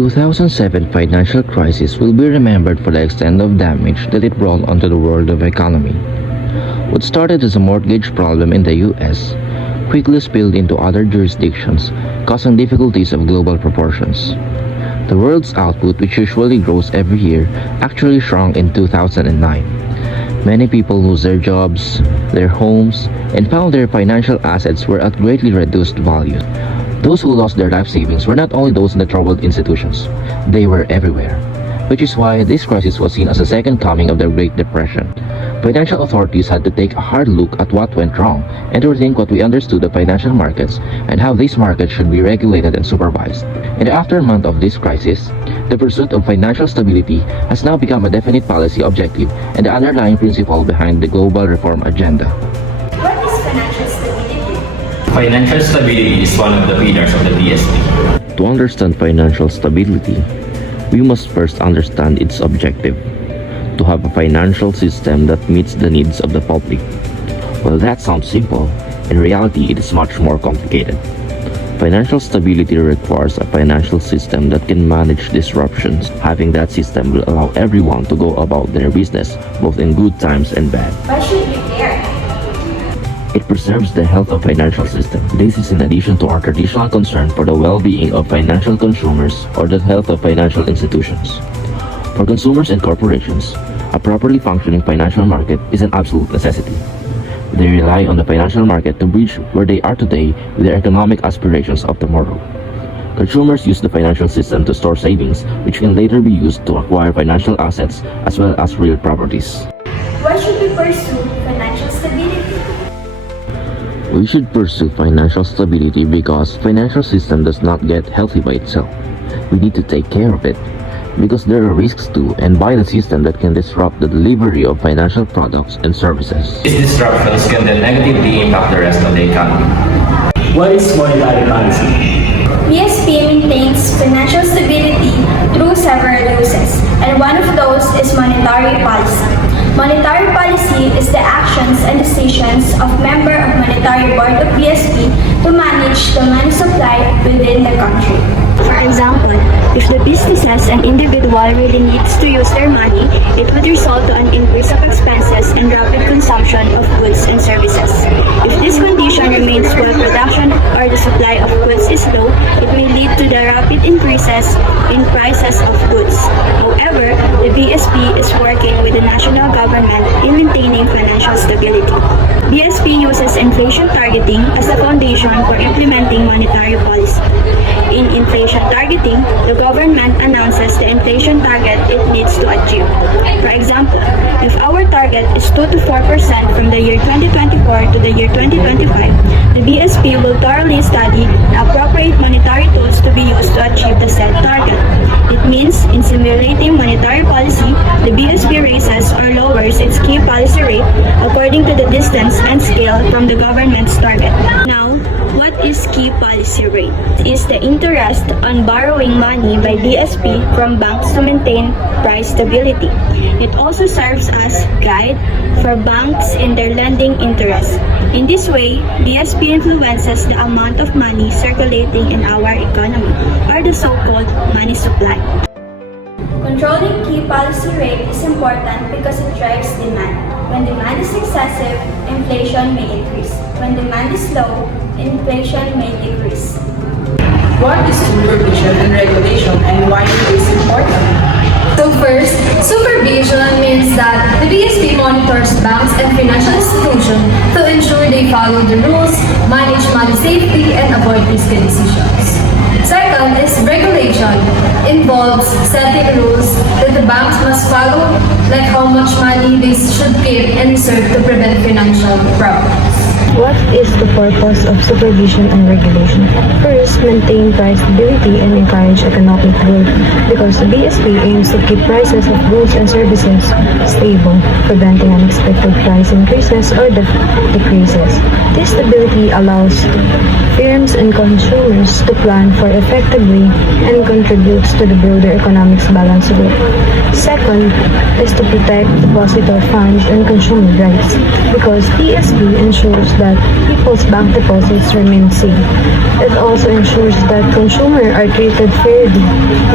2007 financial crisis will be remembered for the extent of damage that it brought onto the world of economy. What started as a mortgage problem in the US quickly spilled into other jurisdictions, causing difficulties of global proportions. The world's output, which usually grows every year, actually shrunk in 2009. Many people lost their jobs, their homes, and found their financial assets were at greatly reduced value. Those who lost their life savings were not only those in the troubled institutions, they were everywhere, which is why this crisis was seen as a second coming of the Great Depression. Financial authorities had to take a hard look at what went wrong and to rethink what we understood of financial markets and how these markets should be regulated and supervised. In the aftermath of this crisis, the pursuit of financial stability has now become a definite policy objective and the underlying principle behind the global reform agenda. What is financial stability? Financial stability is one of the pillars of the BSP. To understand financial stability, we must first understand its objective: to have a financial system that meets the needs of the public. Well, that sounds simple. In reality, it is much more complicated. Financial stability requires a financial system that can manage disruptions. Having that system will allow everyone to go about their business, both in good times and bad. Why should we care? It preserves the health of financial system. This is in addition to our traditional concern for the well-being of financial consumers or the health of financial institutions. For consumers and corporations, a properly functioning financial market is an absolute necessity. They rely on the financial market to bridge where they are today with their economic aspirations of tomorrow. Consumers use the financial system to store savings, which can later be used to acquire financial assets as well as real properties. Why should we pursue financial stability? We should pursue financial stability because financial system does not get healthy by itself. We need to take care of it, because there are risks to and by the system that can disrupt the delivery of financial products and services. These disruptions can then negatively impact the rest of the economy. What is monetary policy? BSP maintains financial stability through several uses, and one of those is monetary policy. Monetary policy is the actions and decisions of member of Monetary Board of BSP to manage the money supply within the country. For example, if the businesses and individual really needs to use their money, it would result to an increase of expenses and rapid consumption of goods and services. If this condition remains while production or the supply of goods is low, it may lead to the rapid increases in prices of goods. However, the BSP is working with the national government in maintaining financial stability. BSP uses inflation targeting as the foundation for implementing monetary policy. In inflation targeting, the government announces the inflation target it needs to achieve. For example, if our target is 2 to 4% from the year 2024 to the year 2025, the BSP will thoroughly study the appropriate monetary tools to be used to achieve the said target. It means, in simulating monetary policy, the BSP raises or lowers its key policy rate according to the distance and scale from the government's target. Now, what is key policy rate? It is the interest on borrowing money by BSP from banks to maintain price stability. It also serves as guide for banks in their lending interest. In this way, BSP influences the amount of money circulating in our economy, or the so-called money supply. Controlling key policy rate is important because it drives demand. When demand is excessive, inflation may increase. When demand is low, inflation may decrease. What is supervision and regulation, and why it is important? So first, supervision means that the BSP monitors banks and financial institutions to ensure they follow the rules, manage money safely, and avoid risky decisions. Second is regulation. Involves setting rules that the banks must follow, like how much money they should keep and reserve to prevent financial problems. What is the purpose of supervision and regulation? First, maintain price stability and encourage economic growth because the BSP aims to keep prices of goods and services stable, preventing unexpected price increases or decreases. This stability allows firms and consumers to plan for effectively and contributes to the broader economic balance of it. Second is to protect depositor funds and consumer rights because BSP ensures that people's bank deposits remain safe. It also ensures that consumers are treated fairly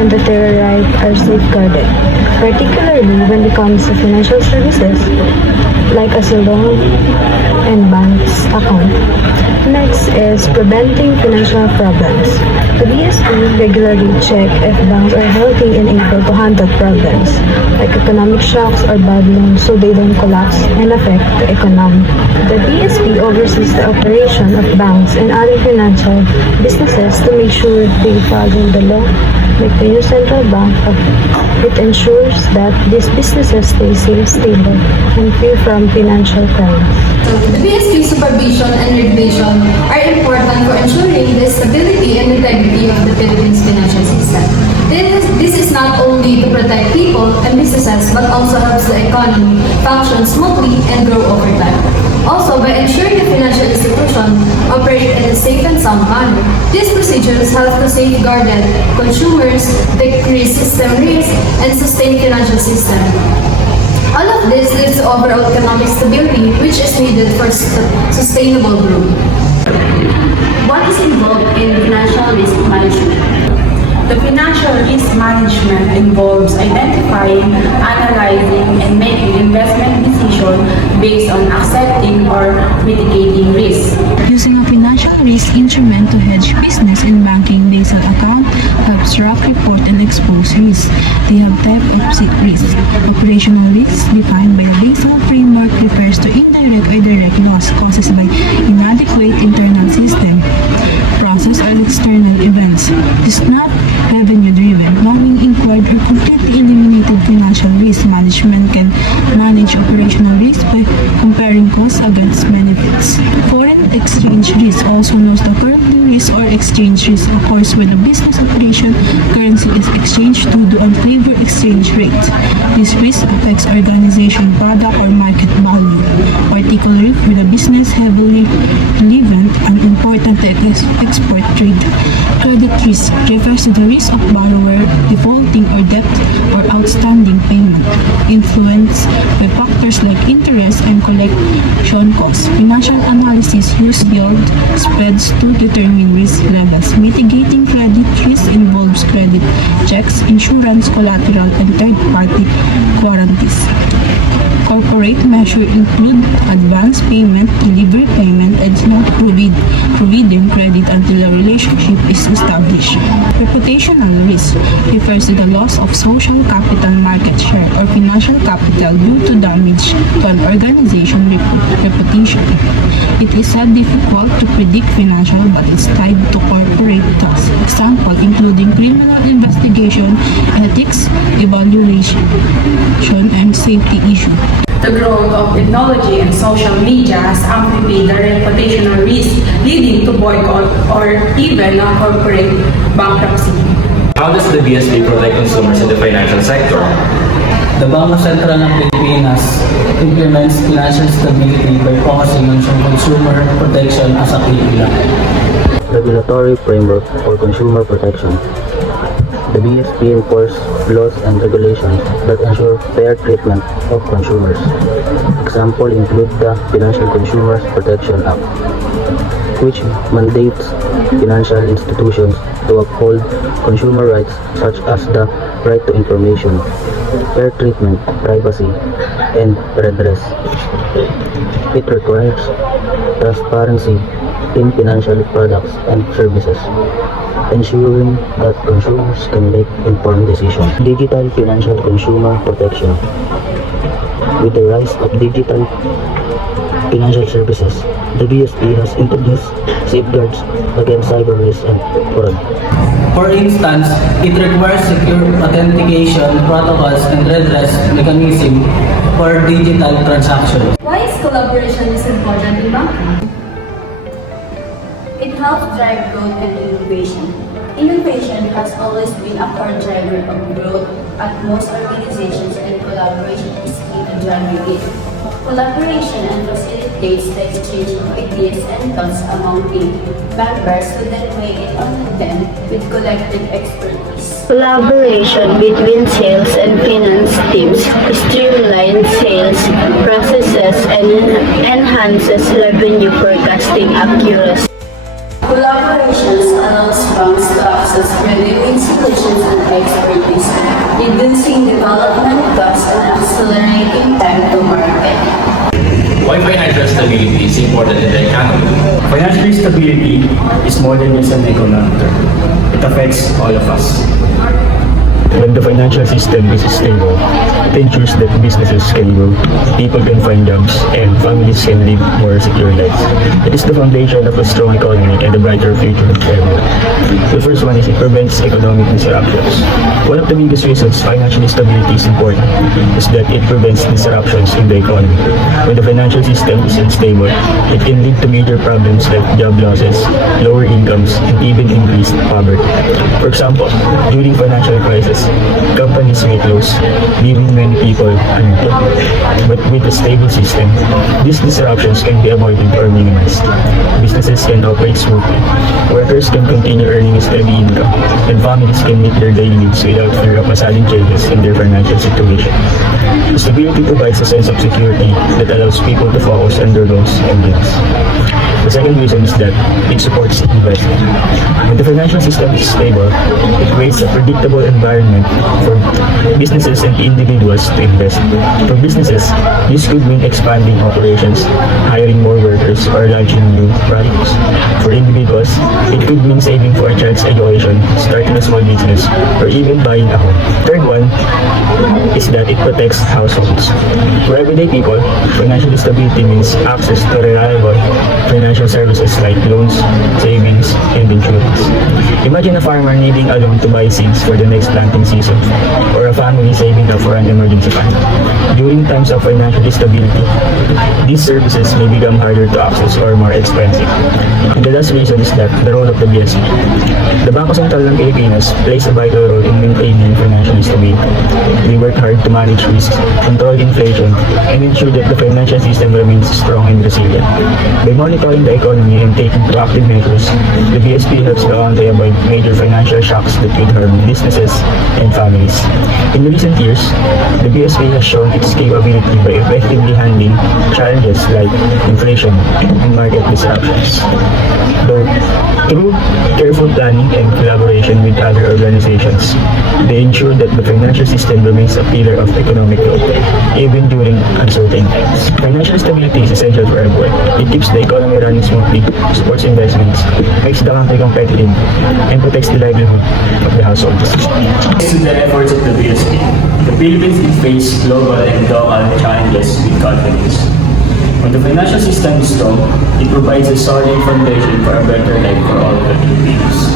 and that their rights are safeguarded, particularly when it comes to financial services like as a loan and bank's account. Next is preventing financial problems. The BSP regularly check if banks are healthy and able to handle problems like economic shocks or bad loans so they don't collapse and affect the economy. The BSP oversees the operation of banks and other financial businesses to make sure they follow the law like the new central bank. It ensures that these businesses stay safe, stable, and free from financial crimes. The BSP supervision and regulation are important for ensuring the stability and integrity of the Philippines financial system. This is not only to protect people and businesses but also helps the economy function smoothly and grow over time. Also, by ensuring the financial institution operate in a safe and sound manner, these procedures help to safeguard consumers, decrease system risk, and sustain financial system. All of this leads to overall economic stability, which is needed for sustainable growth. What is involved in financial risk management? The financial risk management involves identifying, analyzing, and making investment decisions based on accepting or mitigating risk. Using a financial risk instrument to hedge business and banking Basel account helps track, report, and expose risk. They have type of risk. Operational risk, defined by the Basel framework, refers to indirect or direct loss caused by inadequate internal system, process, or external events. It is not revenue-driven. Knowing inquired or completely eliminated financial risk management can manage operational risk by comparing costs against benefits. Foreign exchange risk, also known as the currency risk or exchange risk, occurs when a business operation currency is exchanged due to unfavored exchange rate. This risk affects organization, product, or market value, particularly for the business heavily relevant and important to export trade. Credit risk refers to the risk of borrower defaulting or debt or outstanding payment, influenced by factors like interest and collection costs. Financial analysis use yield spreads to determine risk levels. Mitigating credit risk involves credit checks, insurance, collateral, and third-party guarantees. Corporate measures include advance payment, delivery payment, and not providing credit until a relationship is established. Reputational risk refers to the loss of social capital, market share, or financial capital due to damage to an organization's reputation. It is difficult to predict financial but is tied to corporate tasks. Example including criminal investigation, ethics, evaluation, and safety issues. The growth of technology and social media has amplified the reputational risk, leading to boycott or even a corporate bankruptcy. How does the BSP protect consumers in the financial sector? The Bangko Sentral ng Pilipinas implements financial stability by focusing on consumer protection as a key pillar. Regulatory framework for consumer protection. The BSP enforces laws and regulations that ensure fair treatment of consumers. Examples include the Financial Consumers Protection Act, which mandates financial institutions to uphold consumer rights such as the right to information, fair treatment, privacy, and redress. It requires transparency in financial products and services, ensuring that consumers can make informed decisions. Digital financial consumer protection. With the rise of digital financial services, the BSP has introduced safeguards against cyber risk and fraud. For instance, it requires secure authentication protocols and redress mechanism for digital transactions. Why is collaboration is important in banking? It helps drive growth and innovation. Innovation has always been a core driver of growth at most organizations, and collaboration is key to driving it. Collaboration and facilitates the exchange of ideas and thoughts among team members who then weigh in on them with collective expertise. Collaboration between sales and finance teams streamlines sales processes and enhances revenue forecasting accuracy. Collaborations allows banks to access reviewing solutions and expertise technologies, reducing development costs and accelerating time to market. Why financial stability is important in the economy? Financial stability is more than just an economic term. It affects all of us. When the financial system is stable, it ensures that businesses can grow, people can find jobs, and families can live more secure lives. It is the foundation of a strong economy and a brighter future for everyone. The first one is it prevents economic disruptions. One of the biggest reasons financial stability is important is that it prevents disruptions in the economy. When the financial system is unstable, it can lead to major problems like job losses, lower incomes, and even increased poverty. For example, during financial crisis, companies may close, leaving many people unemployed. But with a stable system, these disruptions can be avoided or minimized. Businesses can operate smoothly, workers can continue earning a steady income, and families can meet their daily needs without fear of sudden changes in their financial situation. Stability provides a sense of security that allows people to focus on their goals and dreams. The second reason is that it supports investment. When the financial system is stable, it creates a predictable environment for businesses and individuals to invest. For businesses, this could mean expanding operations, hiring more workers, or launching new products. For individuals, it could mean saving for a child's education, starting a small business, or even buying a home. Third one is that it protects households. For everyday people, financial stability means access to reliable financial services like loans, savings, and insurance. Imagine a farmer needing a loan to buy seeds for the next planting season, or a family saving up for an emergency fund. During times of financial instability, these services may become harder to access or more expensive. And the last reason is that the role of the BSP. The Bangko Sentral ng Pilipinas plays a vital role in maintaining financial stability. They work hard to manage risks, control inflation, and ensure that the financial system remains strong and resilient. By monitoring the economy and taking proactive measures, the BSP helps the country avoid major financial shocks that could harm businesses and families. In recent years, the BSP has shown its capability by effectively handling challenges like inflation and market disruptions. Though, through careful planning and collaboration with other organizations, they ensure that the financial system remains a pillar of economic growth, even during uncertain times. Financial stability is essential for everyone. It keeps the economy running smoothly, supports investments, makes the country competitive, and protects the livelihood of the households. Thanks to the efforts of the BSP, the Philippines can face global and local challenges with confidence. When the financial system is strong, it provides a solid foundation for a better life for all the Filipinos.